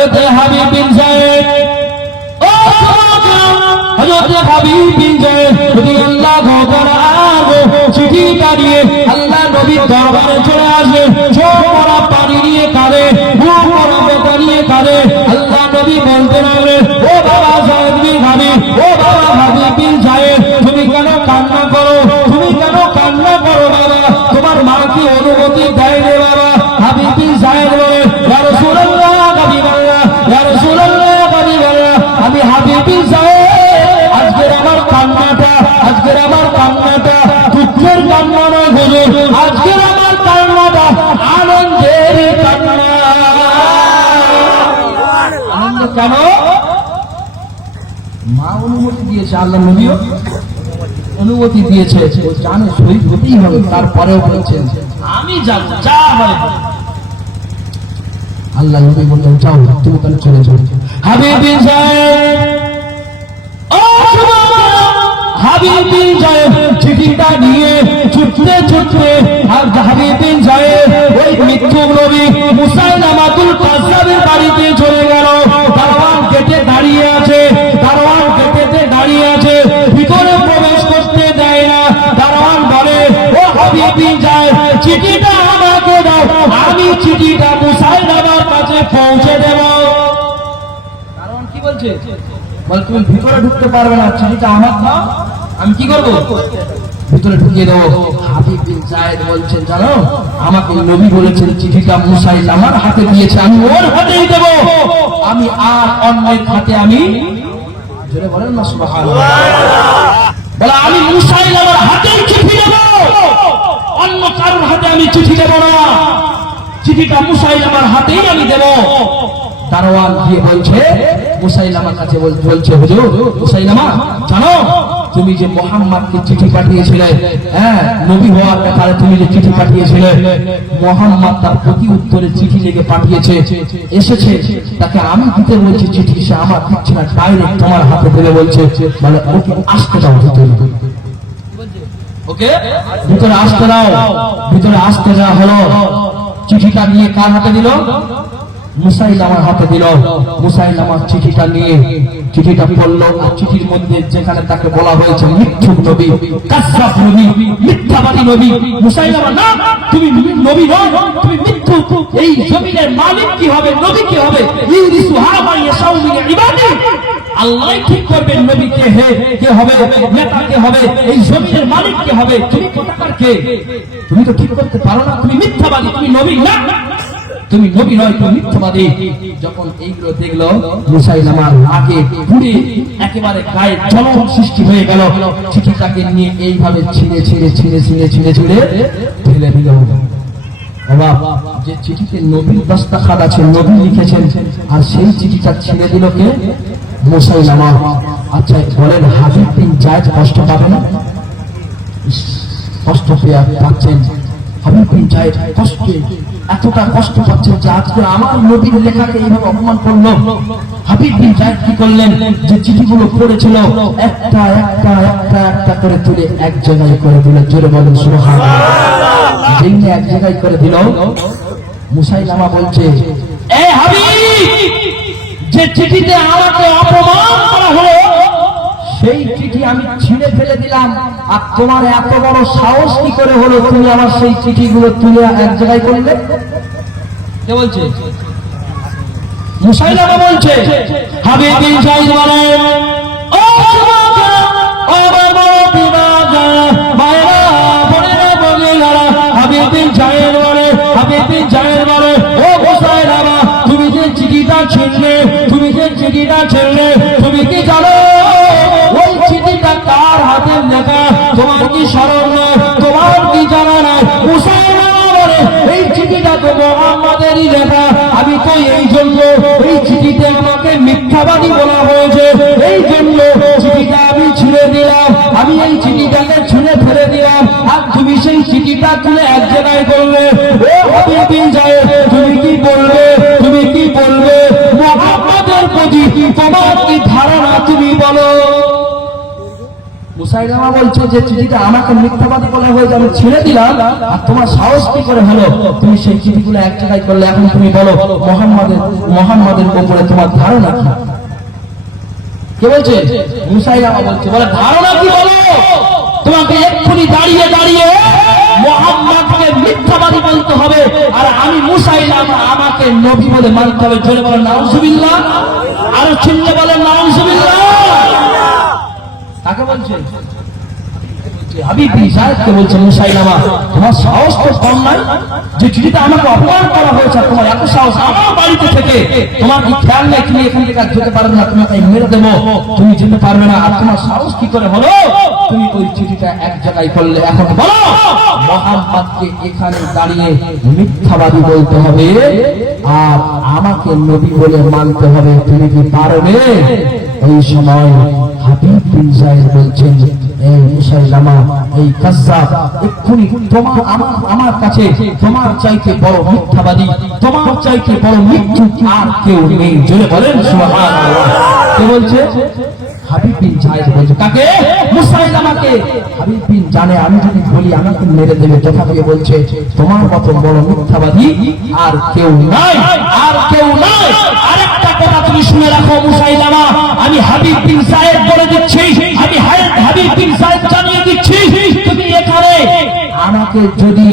হযরত হাবিব বিন যায়েদ ও হযরত হাবিব বিন যায়েদ রাদিয়াল্লাহু তাআলা চিঠিটা নিয়ে আল্লাহ নবীর দরবারে চলে আসে। চোখ ভরা পানি নিয়ে কাঁদে, মুখ ভরা ব্যথা নিয়ে কাঁদে। আল্লাহ নবী বলতে লাগলেন, ও বাবা যায়েদ বিন হাবিব, ও বাবা হাবিব বিন যায়েদ, তুমি কেন কান্না করো? তুমি কেন কান্না করো বাবা? তোমার মা কি অনুমতি দেয় রে বাবা? হাবিব বিন যায়েদ বলে, ইয়া রাসূলুল্লাহ, হাবিবাল্লাহ, ইয়া রাসূলুল্লাহ, হাবিবাল্লাহ, আমি হাবিব বিন যায়েদ, আজকের আমার কান্নাটা দুঃখের কান্না নয় হুজুর, আজকের আমার কান্নাটা আনন্দের কান্না। আনন্দ কেন? মা অনুমতি দিয়েছে, আল্লাহ নবীও অনুমতি দিয়েছে, ও জানে শহীদ হতেই হবে, তারপরেও বলছেন আমি যাব, যা হয়। আল্লাহ নবী বললেন, যাও তুমি কেন চলে যাও। হাবিব বিন যায়েদ, ও হাবিব বিন যায়েদ চিঠিটা নিয়ে ছুটতে ছুটতে হাবিব বিন যায়েদ ওই মৃত্যু নবী মুসাইলামাতুল কাযযাবের বাড়িতে চলে গেল। দারওয়ান গেটে দাঁড়িয়ে আছে, ভিতরে প্রবেশ করতে দেয় না। দারওয়ান বলে, ও হাবিব বিন যায়েদ, চিঠিটা আমাকে দাও, আমি চিঠিটা মুসাইলামার কাছে পৌঁছে দেব। দারওয়ান কি বলছে? বল তুমি ভিতরে ঢুকতে পারবে না, চিঠিটা আমার দাও, আমি কি করবো? ভিতরে ঢুকিয়ে দেবো। হাবিব বিন যায়েদ বলছেন, জানো আমাকে নবী বলেছেন চিঠিটা মুসাইলামার হাতে দিয়েছে, আমি ওর হাতেই দেব, আমি আর অন্যের হাতে আমি জোরে বলেন না সুবহানাল্লাহ, বলে আমি মুসাইলামার হাতেই চিঠি দেব, অন্য কারোর হাতে আমি চিঠি দেব না, চিঠিটা মুসাইলামার হাতেই আমি দেব। দারওয়ান গিয়ে বলছে মুসাইলামার কাছে, বলছে হুজুর মুসাইলামা, জানো তুমি যে মুহাম্মদকে চিঠি পাঠিয়েছিলে, হ্যাঁ নবী হওয়ার ব্যাপারে তুমি যে চিঠি পাঠিয়েছিলে, মুহাম্মদ তার প্রতি উত্তরে চিঠি লিখে পাঠিয়েছে, এসেছে, তাকে আমি দিতে বলছি চিঠি, সে আমার দিচ্ছে না, ডাইরেক্ট তোমার হাতে দেবে বলছে। বলে ওকে আসতে দাও ভিতরে, ওকে ভিতরে আসতে দাও। ভিতরে আসতে দেওয়া হলো। চিঠিটা নিয়ে কার হাতে দিল? মুসাইলামার হাতে দিল। মুসাইলামা চিঠিটা নিয়ে চিঠিটা পড়লো, আর চিঠির মধ্যে যেখানে তাকে বলা হয়েছে মিথ্যুক নবী, কাযযাব নবী, মিথ্যাবাদী নবী, মুসাইলামা না, তুমি নবী নও, তুমি মিথ্যুক, এই জমিনের মালিক কি হবে, নবী কি হবে? ইউরিসুহা মান ইয়াশাউ মিন ইবাদি, আল্লাহ ঠিক করবেন নবী কে হবে, নেতা কে হবে, এই জমিনের মালিক কে হবে, তুমি কোথাকার কে? তুমি তো ঠিক করতে পারো না, তুমি মিথ্যাবাদী, তুমি নবী না, তুমি নবী নয়, তুমি মিথ্যাবাদী। যখন এইগুলো দেখলো মুসাইলামার রাগে পুড়ে একেবারে গায়ে জ্বলন সৃষ্টি হয়ে গেল। চিঠিটাকে নিয়ে এইভাবে ছিঁড়ে ফেলে দিল। বাবা, যে চিঠিতে নবীর দস্তখত আছে, নবী লিখেছেন, আর সেই চিঠিটা ছিঁড়ে দিল কে? মুসাইলামা। আচ্ছা বলেন, হাবিব বিন যায়েদ কষ্ট পাবে না? কষ্ট পাচ্ছেন হাবিব বিন যায়েদ, এতটা কষ্ট পাচ্ছেন যে আজকে আমার নবীর লেখাকে এইভাবে অপমান করলো। হাবিব বিন যায়েদ কি করলেন? যে চিঠিগুলো পড়েছিল একটা একটা একটা একটা করে তুলে এক জায়গায় করে দিল। জোরে বলেন সুবহানাল্লাহ। যেমনি এক জায়গায় করে দিল, মুসাইলামা বলছে, এ হাবিব, যে চিঠিতে আমাকে অপমান করা হলো, সেই চিঠি আমি ছিঁড়ে ফেলে দিলাম, আর তোমার এত বড় সাহস কি করে হলো তুমি আমার সেই চিঠিগুলো তুলে এক জায়গায় করলে? কে বলছে? মুসাইলামা বলছে। হাবিব বিন যায়েদ বলেন, ও হাবিব বিন যায়েদ বলে, ও মুসাইলামা, তুমি যে চিঠিটা ছিঁড়লে, তুমি কি জানো ওই চিঠিটা কার হাতের লেখা? তোমার কি স্মরণ নয়? তোমার কি জানা নাই? মুসাইলামা বলে, এই চিঠিটা তো মুহাম্মাদেরই লেখা, আমি তো এই জন্য এই চিঠিতে আমাকে মিথ্যাবাদী বলা হয়েছে, এই জন্য চিঠিটা আমি ছিঁড়ে দিলাম, আমি এই চিঠিটাকে ছিঁড়ে ফেলে দিলাম, আর তুমি সেই চিঠিটা তুলে এক জায়গায় করলে। ও হাবিব বিন যায়েদ, তুমি কি বলবে মুহাম্মাদের প্রতি তোমার কি ধারণা, তুমি বলো। মুসাইলামা বলছে যে চিঠিটা আমাকে মিথ্যাবাদী বলে হয়েছে, আমি ছেড়ে দিলাম, আর তোমার সাহস কি করে হলো তুমি সেই চিঠিগুলো এক জায়গায় করলে? এখন তুমি বলো মোহাম্মদের উপরে তোমার ধারণা কি? কে বলছে? মুসাইলামা বলছে, বলে ধারণা কি বলো? তোমাকে এক্ষুনি দাঁড়িয়ে দাঁড়িয়ে মুহাম্মদকে মিথ্যাবাদী বলতে হবে, আর আমি মুসাইলামা আমাকে নবী বলে মানতে হবে। জোরে বলেন নাউজুবিল্লাহ, আরো চিল্লে বলেন নাউজুবিল্লাহ। কাকে বলছে? হাবিব বিন যায়েদকে বলছে, মুসাইলামা তোমার সাহস তো কম নাই, যে চিঠিতে আমাকে অপমান করা হয়েছে, তোমার এত সাহস আমার বাড়িতে থেকে, তোমার কি খেয়াল নেই তুমি এখান থেকে যেতে পারবে না, তোমাকে মেরে দেবো, তুমি যেতে পারবে না, আর তোমার সাহস কি করে হলো তুমি ওই চিঠিটা এক জায়গায় করলে? এখন বলো মুহাম্মদকে এখানে দাঁড়িয়ে মিথ্যাবাদী বলতে হবে আর আমাকে নবী বলে মানতে হবে, তুমি কি পারবে? ওই সময় হাবিব বিন যায়েদ বলছেন, এই মুসাইলামা, এই কাজ্জাব, এক্ষুনি আমার কাছে তোমার চাইতে বড় মিথ্যাবাদী, তোমার চাইতে বড় মিথ্যুক আর কেউ নেই। জোরে বলেন সুবহানাল্লাহ। কে বলছে? হাবিব বিন যায়েদ বলছে। কাকে? মুসাইলামাকে। হাবিব বিন জানে আমি যদি বলি আমাকে মেরে দেবে, তথাপি বলছে তোমার মতো বড় মিথ্যাবাদী আর কেউ নাই, আর কেউ নাই। আরেকটা কথা তুমি শুনে রাখো মুসাইলামা, আমি হাবিব বিন যায়েদ বলে দিচ্ছি, আমি হাবিব বিন যায়েদ জানিয়ে দিচ্ছি, তুমি এখানে আমাকে যদি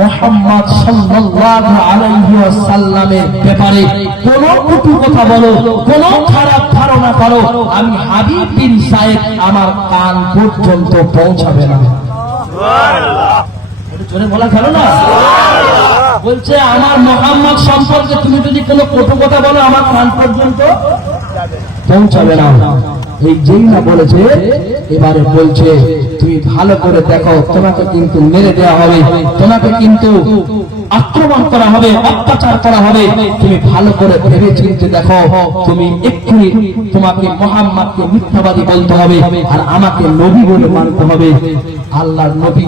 মুহাম্মদ সাল্লাল্লাহু আলাইহি ওয়াসাল্লামের ব্যাপারে কোন কটু কথা বলো, কোন খারাপ ধারণা করো, আমি হাবিব বিন যায়েদ আমার কান পর্যন্ত পৌঁছাবে না। সুবহানাল্লাহ। এটা জোরে বলা গেল না? সুবহানাল্লাহ। বলছে আমার মুহাম্মদ সম্পর্কে তুমি যদি কোনো কটু কথা বলো আমার কান পর্যন্ত পৌঁছাবে না। এই যেই না বলেছে, এবারে বলছে তুমি ভালো করে দেখো, তোমাকে কিন্তু মেরে দেওয়া হবে, তোমাকে কিন্তু আক্রমণ করা হবে, অত্যাচার করা হবে, তুমি ভালো করে ভেবে চিন্তে দেখো, তুমি এক্ষুনি তোমাকে মুহাম্মদকে মিথ্যাবাদী বলতে হবে আর আমাকে নবী বলে মানতে হবে। আল্লাহর নবী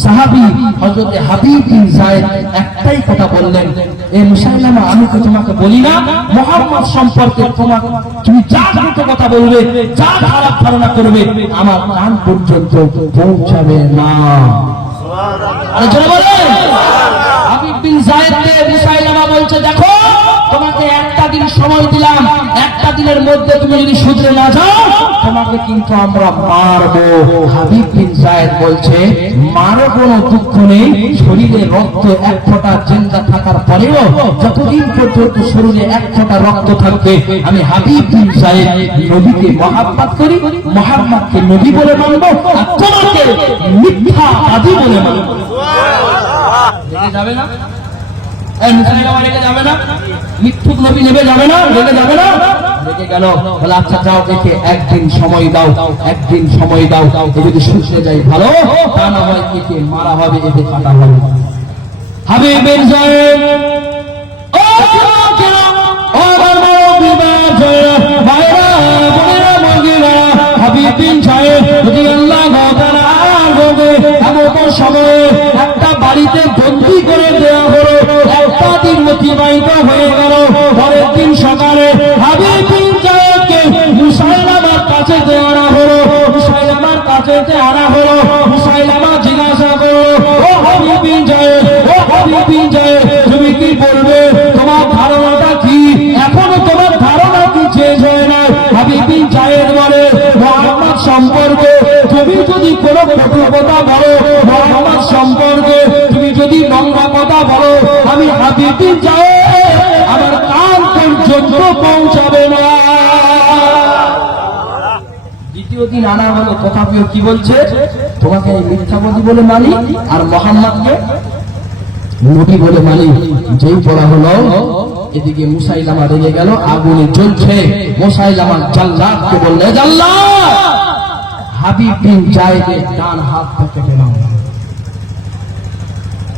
সাহাবী হযরত হাবিব বিন যায়েদ একটাই কথা বললেন, এ মুসাইলামা আমি তো তোমাকে বলি না মুহাম্মদ সম্পর্কে তুমি যা কথা বলবে, যা খারাপ ধারণা করবে, আমার কান পর্যন্ত পৌঁছাবে না। আরে জোরে বলেন। হাবিব বিন যায়েদকে মুসাইলামা বলছে, দেখো তোমাকে একটা দিন সময় দিলাম, একটা দিনের মধ্যে তুমি যদি শুধরে না যাও তোমাকে কিন্তু আমরা মারবো। হাবিব বিন যায়েদ বলছে, মারো কোনো দুঃখ নেই, শরীরে রক্ত এক ফোঁটা জিন্দা থাকার পরেও যতদিন পর্যন্ত শরীরে এক ফোঁটা রক্ত থাকবে আমি হাবিব বিন যায়েদ নবীকে মহব্বত করি, মুহাম্মদকে নবী বলে মানবো, আর তোমাকে মিথ্যাবাদী বলে মানবো। রেগে যাবে না? মুসাইলামা রেগে যাবে না? মিথ্যুক নবী নেবে যাবে না? রেগে যাবে না? রেগে গেল, বলে আচ্ছা যাও একে একদিন সময় দাও, একদিন সময় দাও, এ যদি শুষে যায় ভালো, তা না হয় একে মারা হবে, একে কাটা হবে। হাবিব বিন যায়েদ হাবিব বিন যায়েদ রাদিয়াল্লাহু তাআলা আনহু এমন সময়ে একটা বাড়িতে বন্দী করে দেওয়া হলো, একটা দিন অতিবাহিত হয়ে গেল। পরের দিন সকালে হাবিব বিন যায়েদকে মুসাইলামার কাছে আনা হলো, মুসাইলামার কাছে আনা হলো। মুসাইলামা জিজ্ঞাসা করলো, ও হাবিব বিন যায়েদ, ও হাবিব বিন যায়েদ, তুমি কি বলবে, তোমার ধারণাটা কি? এখনো তোমার ধারণা কি শেষ হয় না? হাবিব বিন যায়েদ বলে, মুহাম্মদ সম্পর্কে তুমি যদি কোনো কটু কথা বলো, মুহাম্মদ সম্পর্কে তুমি যদি নোংরা কথা বলো, আমি হাবিব বিন যায়েদ আমার কান পর্যন্ত পৌঁছাবে না। দ্বিতীয় দিন আনা হলো, তথাপিও কি বলছে, তোমাকে মিথ্যাবাদী বলে মানি আর মুহাম্মদকে নবী বলে মানি। যেই বলা হলো, এদিকে মুসাইলামা রেগে গেল, আগুনে জ্বলছে। মুসাইলামা জাল্লাদকে বললে, জাল্লাদ হাবিব বিন যায়েদের ডান হাতটা কেটে নাও।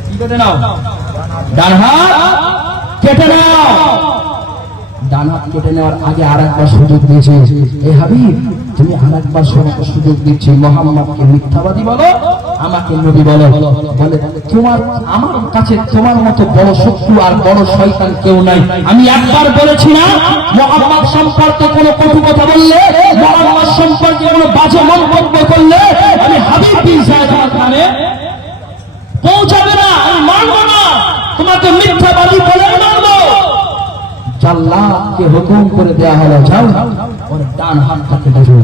কি কেটে নাও? ডান হাত কেটে নাও। ডান হাত কেটে নেওয়ার আগে আরেকবার সুযোগ দিয়েছে, এই হাবিব তুমি আরেকবার সুযোগ দিচ্ছি, মুহাম্মদকে মিথ্যাবাদী বলো আমাকে নবী বলে, বলে তোমার আমার কাছে তোমার মতো বড় শত্রু আর বড় শয়তান কেউ নাই। আমি একবার বলেছি না, মুহাম্মদ সম্পর্কে কোনো কটু কথা বললে, মুহাম্মদ সম্পর্কে কোনো বাজে মন্তব্য করলে আমি হাবিব বিন যায়েদ আমার কানে পৌঁছাবে না, আমি মানবো না, তোমাকে মিথ্যাবাদী বলে মানবো। জাল্লাদকে হুকুম করে দেয়া হলো, যাও ওর ডান হাতটা কেটে দাও।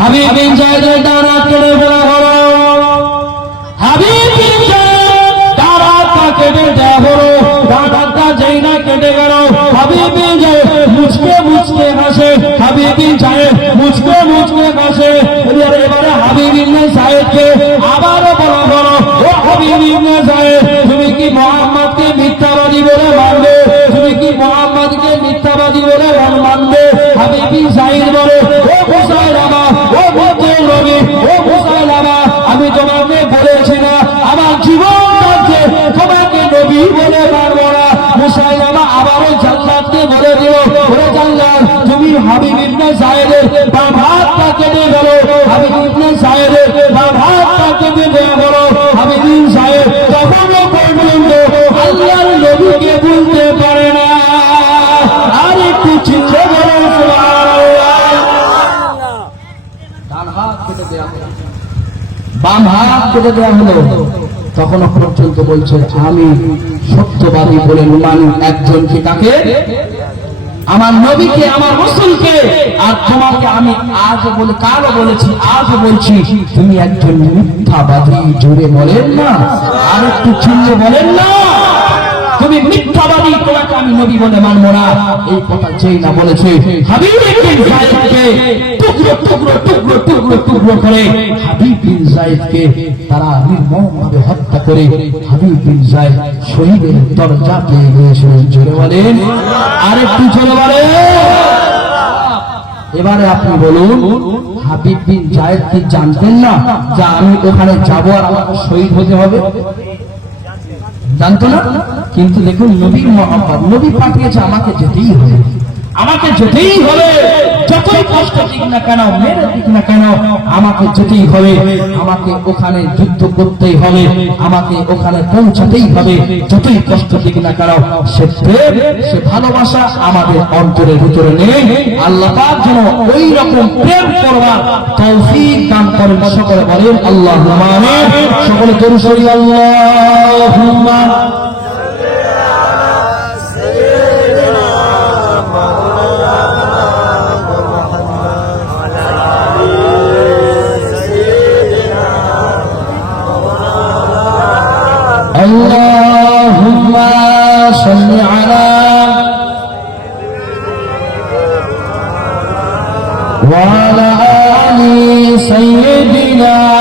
হাবিব বিন যায়েদের ডান হাত কেটে দেওয়া হলো। হাবিব বিন যায়েদ ডান হাতটা কেটে দেওয়া হলো। ডান হাতটা যেই না কেটে গেল, হাবিব বিন যায়েদ মুচকে মুচকে হাসে। হাবিব বিন যায়েদ মুচকে মুচকে হাসে। এবারে হাবিব বিন যায়েদকে আবারও বলা হলো, ও হাবিব বিন যায়েদ, তুমি কি মুহাম্মদকে মিথ্যাবাদী বলে মানবে? তুমি কি মুহাম্মদকে মিথ্যাবাদী বলে মানবে? হাবিব বিন যায়েদ বলে, ও মুসাইলামা, ও মুতের নবী, ও মুসাইলামা, আমি তোমাকে বলেছি না আমার জীবন থাকতে তোমাকে নবী বলে মানবো না। মুসাইলামা আবারও জাল্লাদকে বলে দিল, ওরে জাল্লাদ, তুমি হাবিব ইবনে যায়েদের বাম হাতটা কেটে গেল। হাবিব ইবনে যায়েদের বাম হাতটা কেটে দেওয়া হলো। হাবিব বিন যায়েদ তখনও পর্যন্ত আল্লাহর নবীকে বলতে পারে না। আর একটু চিন্তা করেন, সুবহানাল্লাহ। ডান হাত কেটে দেওয়া হলো, বাম হাত কেটে দেওয়া হলো। তখনও পর্যন্ত বলছে, আমি সত্যবাদী বলে মানি একজনকে, কাকে? আমার নবীকে, আমার রাসূলকে। আর তোমাকে আমি আজ বলে, কালও বলেছি, আজ বলছি, তুমি একজন মিথ্যাবাদী। জোরে বলেন না, আর একটু চিল্লে বলেন না, তুমি মিথ্যাবাদী, তোমাকে আমি নবী বলে মানবো না। এই কথা যেই না বলেছে, হাবিব বিন যায়েদকে টুকরো টুকরো টুকরো টুকরো টুকরো করে হাবিব বিন যায়েদকে তারা নির্মমভাবে হত্যা করে হাবিব বিন যায়েদ শহীদের দরজা পেয়ে গিয়েছিলেন। জোরে বলেন, আর একটু জোরে বলেন। এবারে আপনি বলুন, হাবিব বিন যায়েদ কি জানতেন না যে আমি ওখানে যাবো আর আমাকে শহীদ হতে হবে? জানতো না। কিন্তু দেখুন, নবীর মহব্বত, নবী পাঠিয়েছে, আমাকে যেতেই হবে, আমাকে যেতেই হবে। যতই কষ্ট দিক না কেন, মেরে দিক না কেন, আমাকে যেতেই হবে। আমাকে ওখানে যুদ্ধ করতেই হবে, আমাকে ওখানে পৌঁছাতেই হবে। যতই কষ্ট দিক না কেন, সে প্রেম, সে ভালোবাসা আমাদের অন্তরের ভিতরে নেই। আল্লাহ পাক যেন ওই রকম প্রেম করবার তৌফিক দান করেন। সকলে বলেন আল্লাহুম্মা আমিন। সকলে জোরে বলি আল্লাহুম্মা। اللهم صل على وعلى آل سيدنا